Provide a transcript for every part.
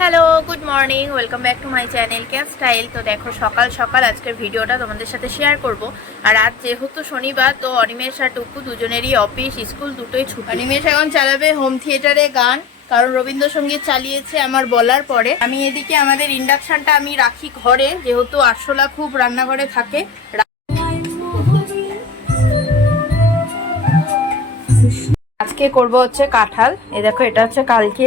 Hello, good morning, welcome back to my channel cap style. তো দেখো সকাল সকাল আজকের ভিডিওটা তোমাদের সাথে শেয়ার করব। আর আজ যেহেতু শনিবার, তো অনিমেষ আর টুকু দুজনেরই অফিস স্কুল দুটোই ছুটি। অনিমেষ এখন চালাবে হোম থিয়েটারে গান, কারণ রবীন্দ্রসঙ্গীত চালিয়েছে আমার বলার পরে। আমি এদিকে আমাদের ইন্ডাকশনটা আমি রাখি ঘরে, যেহেতু আরশোলা খুব রান্নাঘরে থাকে। আজকে করব হচ্ছে কাঁঠাল। এই দেখো, এটা হচ্ছে কালকে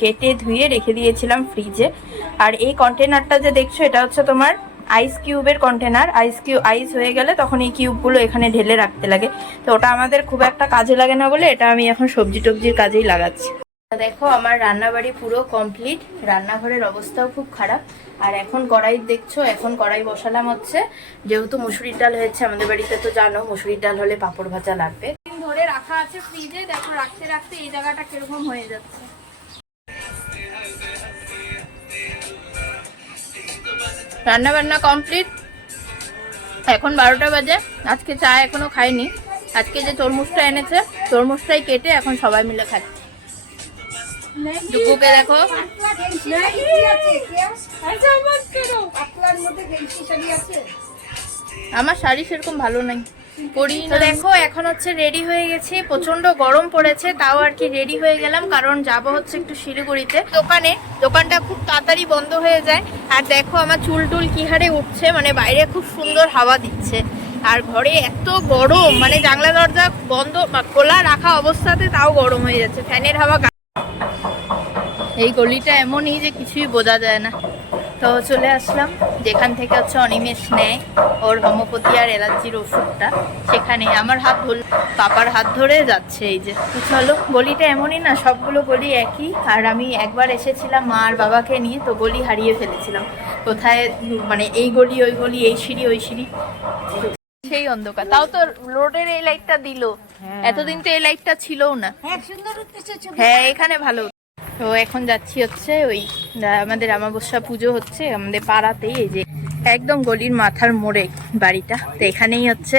কেটে ধুয়ে রেখে দিয়েছিলাম ফ্রিজে। আর এই কন্টেনারটা যে দেখছো, এটা হচ্ছে তোমার আইস কিউবের কন্টেনার। আইস হয়ে গেলে তখন এই কিউবগুলো এখানে ঢেলে রাখতে লাগে। তো ওটা আমাদের খুব একটা কাজে লাগে না বলে এটা আমি এখন সবজি টবজির কাজেই লাগাচ্ছি। দেখো আমার রান্নাবাড়ি পুরো কমপ্লিট, রান্নাঘরের অবস্থাও খুব খারাপ। আর এখন কড়াই দেখছো, এখন কড়াই বসালাম হচ্ছে, যেহেতু মুসুরির ডাল হয়েছে আমাদের বাড়িতে, তো জানো মুসুরির ডাল হলে পাঁপড় ভাজা লাগবে। ধরে রাখা আছে ফ্রিজে, দেখো রাখতে রাখতে এই জায়গাটা কিরকম হয়ে যাচ্ছে। রান্না বান্না কমপ্লিট, এখন 12টা বাজে। আজকে চা এখনো খাইনি। আজকে যে তরমুজটা এনেছে, তরমুজটাই কেটে এখন সবাই মিলে খাচ্ছি। ডুকুকে দেখো, আমার শাড়ি সেরকম ভালো নাই, পরি। তো দেখো এখন হচ্ছে রেডি হয়ে গেছি, প্রচন্ড গরম পড়েছে, তাও আর কি রেডি হয়ে গেলাম, কারণ যাব হচ্ছে একটু শিলিগুড়িতে দোকানে। দোকানটা খুব তাড়াতাড়ি বন্ধ হয়ে যায়। আর দেখো আমার চুল টুল কি হারে উঠছে, মানে বাইরে খুব সুন্দর হাওয়া দিচ্ছে, আর ঘরে এত গরম, মানে জানলা দরজা বন্ধ খোলা রাখা অবস্থাতে তাও গরম হয়ে যাচ্ছে, ফ্যানের হাওয়া। এই গলিটা এমনই যে কিছুই বোঝা যায় না। তো চলে আসলাম যেখান থেকে হচ্ছে অনিমেষ নেয় ওর হোমিওপ্যাথি আর অ্যালার্জির ওষুধটা, সেখানে আমার হাত ধরে পাপার হাত ধরে যাচ্ছে। এই যে তো চলো, গলিটা এমনই না, সবগুলো গলি একই। আর আমি একবার এসেছিলাম মা আর বাবাকে নিয়ে, তো গলি হারিয়ে ফেলেছিলাম কোথায়, মানে এই গলি ওই গলি, এই সিঁড়ি ওই সিঁড়ি, সেই অন্ধকার। তাও তো রোডের এই লাইটটা দিল, এতদিন তো এই লাইটটা ছিলও না। হ্যাঁ এখানে ভালো। তো এখন যাচ্ছি হচ্ছে ওই আমাদের অমাবস্যা পুজো হচ্ছে আমাদের পাড়াতেই, এই যে একদম গলির মাথার মোড়ে বাড়িটা, তো এখানেই হচ্ছে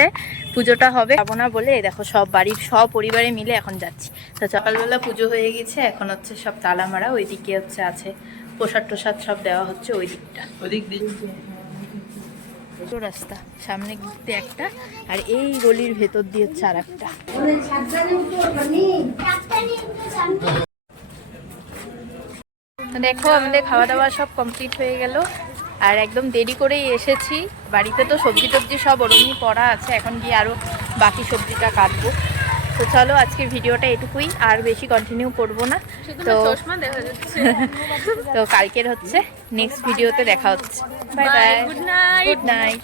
পুজোটা হবে। যাবো না বলে দেখো সব বাড়ির সব পরিবারে মিলে এখন যাচ্ছি। তো সকালবেলা পুজো হয়ে গেছে, এখন হচ্ছে সব তালা মারা, ওইদিকে হচ্ছে আছে প্রসাদ টোসাদ সব দেওয়া হচ্ছে ওই দিকটা। রাস্তা সামনে ঘুরতে একটা, আর এই গলির ভেতর দিয়ে হচ্ছে আর একটা। দেখো আমাদের খাওয়া দাওয়া সব কমপ্লিট হয়ে গেল, আর একদম দেরি করেই এসেছি। বাড়িতে তো সবজি টবজি সব ওরমই পড়া আছে, এখন গিয়ে আরও বাকি সবজিটা কাটবো। তো চলো আজকের ভিডিওটা এটুকুই, আর বেশি কন্টিনিউ করব না। তো তো কালকের হচ্ছে নেক্সট ভিডিওতে দেখা হচ্ছে। Bye bye, good night.